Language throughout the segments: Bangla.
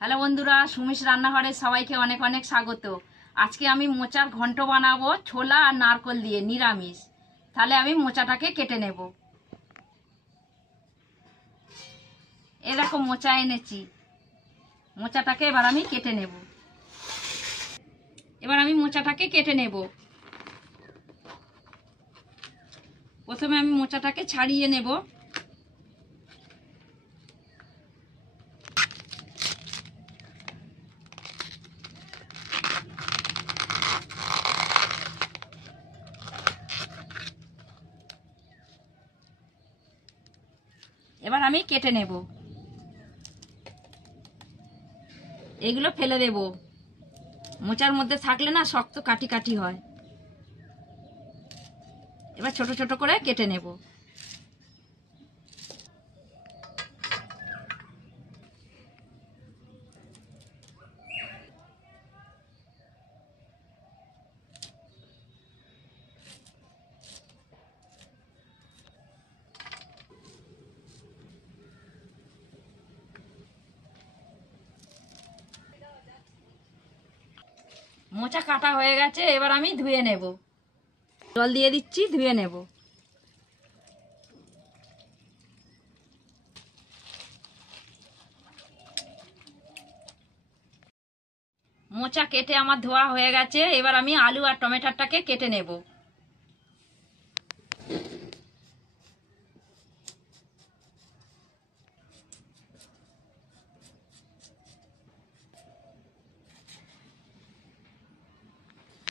হ্যালো বন্ধুরা, সুমিশ রান্নাঘরে সবাইকে অনেক অনেক স্বাগত। আজকে আমি মোচার ঘন্ট বানাবো ছোলা আর নারকল দিয়ে, নিরামিষ। তাহলে আমি মোচাটাকে কেটে নেব। এরকম মোচা এনেছি, মোচাটাকে এবার আমি কেটে নেব। প্রথমে আমি মোচাটাকে ছাড়িয়ে নেব। এবার আমি কেটে নেব। এগুলো ফেলে দেব, মোচার মধ্যে থাকলে না শক্ত কাটি কাটি হয়। এবার ছোট ছোট করে কেটে নেব। মোচা কাটা হয়ে গেছে, এবার আমি ধুয়ে নেব। জল দিয়ে দিচ্ছি, ধুয়ে নেব। মোচা কেটে আমার ধোয়া হয়ে গেছে, এবার আমি আলু আর টমেটোটাকে কেটে নেব।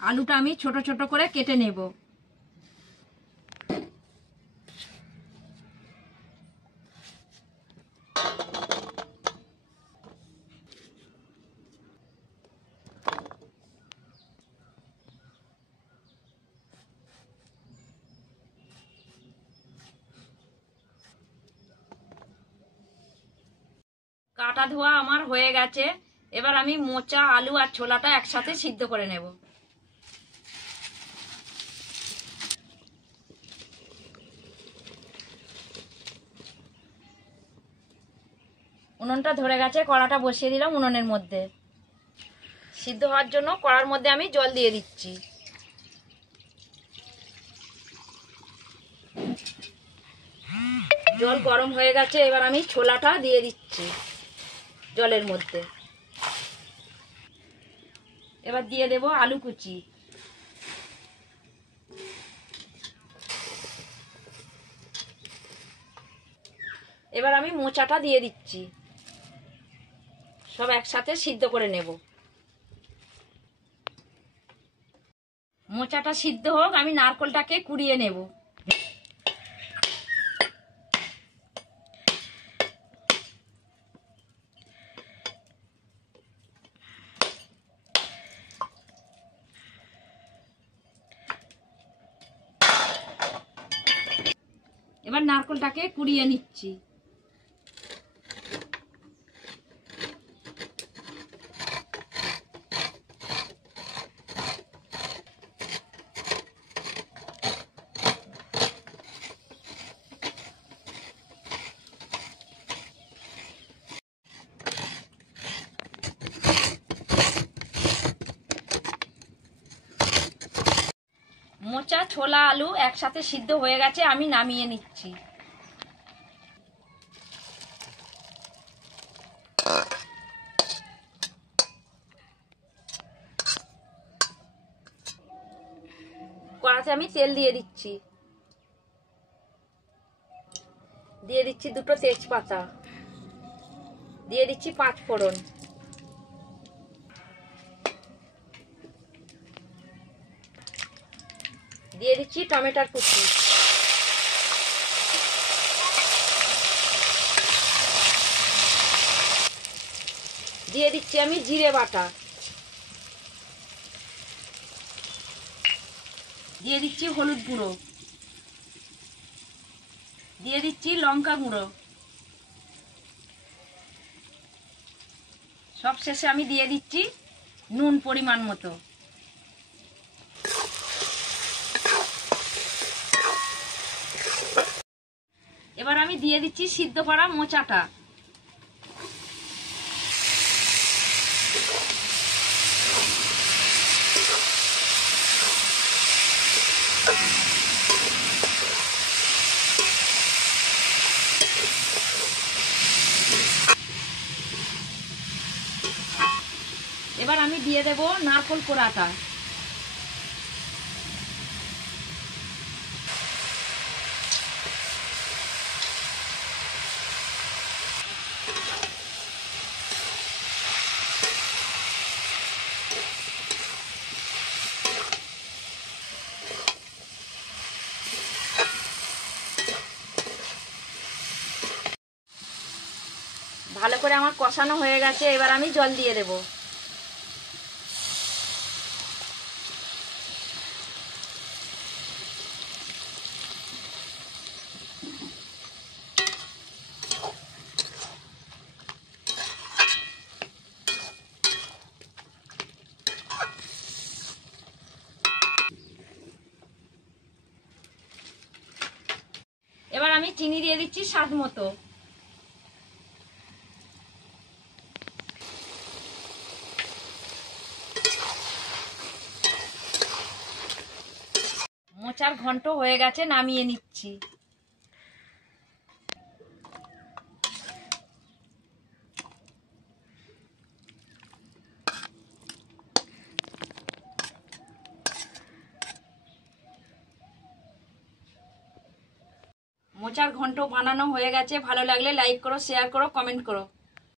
আলুটা আমি ছোট ছোট করে কেটে নেব। কাটা ধোয়া আমার হয়ে গেছে, এবার আমি মোচা, আলু আর ছোলাটা একসাথে সিদ্ধ করে নেব। উনুনটা ধরে গেছে, কড়াটা বসিয়ে দিলাম উনুনের মধ্যে। সিদ্ধ হওয়ার জন্য কড়ার মধ্যে আমি জল দিয়ে দিচ্ছি। জল গরম হয়ে গেছে, এবার আমি ছোলাটা দিয়ে দিচ্ছি জলের মধ্যে। এবার দিয়ে দেব আলু কুচি। এবার আমি মোচাটা দিয়ে দিচ্ছি, সব একসাথে সিদ্ধ করে নেব। মোচাটা সিদ্ধ হোক, আমি নারকলটাকে কুড়িয়ে নেব। এবার নারকলটাকে কুড়িয়ে নিচ্ছি। মোচা, ছোলা, আলু একসাথে সিদ্ধ হয়ে গেছে, আমি নামিয়ে নিচ্ছি। কড়াতে আমি তেল দিয়ে দিচ্ছি। দিয়ে দিচ্ছি দুটো তেজপাতা, দিয়ে দিচ্ছি 5 ফোড়ন, দিয়ে দিচ্ছি টমেটোর কুচি, দিয়ে দিচ্ছি আমি জিরে বাটা, দিয়ে দিচ্ছি হলুদ গুঁড়ো, দিয়ে দিচ্ছি লঙ্কা গুঁড়ো, সব শেষে আমি দিয়ে দিচ্ছি নুন পরিমাণ মতো। এবার আমি দিয়ে দিচ্ছি সিদ্ধ করা মোচাটা। এবার আমি দিয়ে দেব নারকোল কোড়াটা। ভালো করে আমার কষানো হয়ে গেছে, এবার আমি জল দিয়ে দেব। এবার আমি চিনি দিয়ে দিচ্ছি স্বাদ মতো। মোচার ঘন্ট হয়ে গেছে, নামিয়ে নিচ্ছি। মোচার ঘন্ট বানানো হয়ে গেছে। ভালো লাগলে লাইক করো, শেয়ার করো, কমেন্ট করো।